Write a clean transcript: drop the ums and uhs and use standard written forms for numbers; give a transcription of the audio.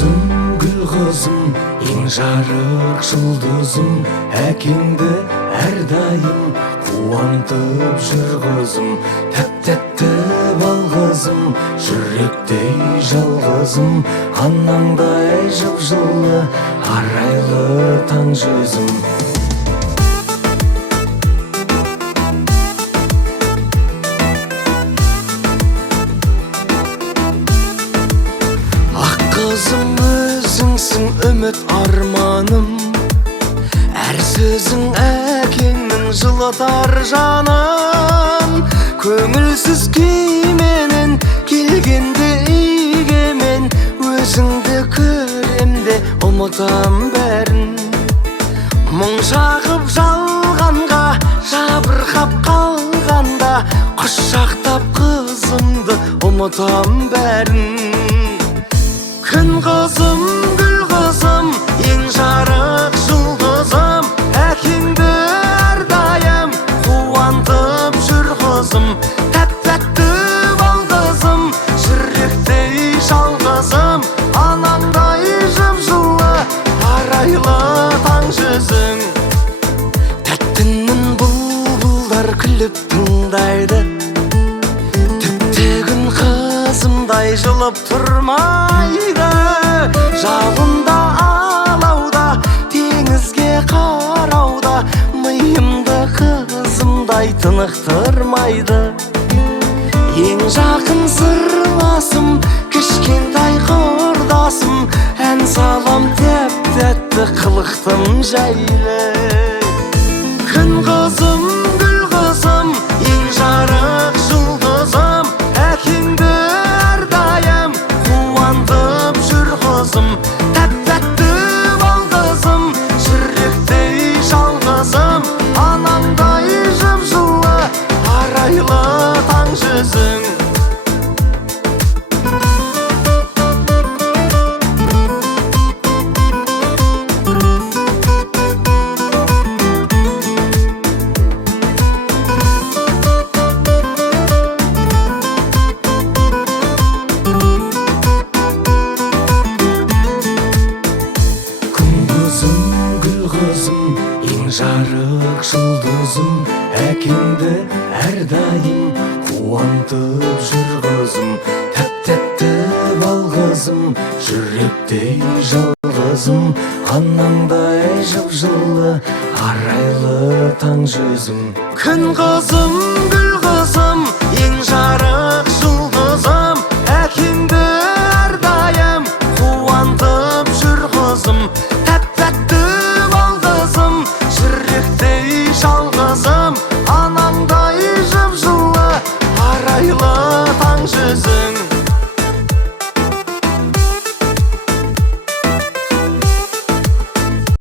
гүл қызым, ең жарық жұлдызым, әкеңді әрдайым қуантып жүр қызым. Тәп-тәтті бал қызым, жүректей жалғызым, анаңдай жып-жылы, арайлы таң жүзім. Қызым өзіңсің үміт арманым, әр сөзің әкеңнің жылытар жанын. Көңілсіз күйменен келгенде үйге мен, өзіңді көремде ұмытам бәрін. Мұң шағып жалғанға жабырқап қалғанда, құшақтап қызымды ұмытам бәрін. Күн қызым, гүл қызым, ең жарық жұлдызым, әкеңді әрдайым қуантып жүр қызым. Тәп-тәтті бал қызым, жүректей жалғызым, анаңдай жып-жылы, арайлы таң жүзің. Тәттінің бұлбұлдар күліп тыңдайды, түптегін қызымдай жылып тұрмайды. Жалында алауда, теңізге қарауда, миымды қызымдай тынықтырмайды. Ең жақын сырласым, кішкентай құрдасым, ән салам тәп-тәтті қылықтым жайлы. Күн қызым, гүл қызым, ең жарық жұлдызым, әкеңді әрдайым қуантып жүр қызым. Тәп-тәтті бал қызым, жүректей жалғызым, анаңдай жып-жылы, арайлы таң жүзің. Ең жарық жұлдызым, әкеңді әрдайым қуантып жүр қызым. Тәп-тәтті бал қызым, жүректей жалғызым, анаңдай жып-жылы, арайлы таң жүзім. Күн қызым, гүл қызым, ең жарық жұлдызым, әкеңді әрдайым қуантып жүр қызым. Тәп-тәтті бал қызым, жүректей жалғызым,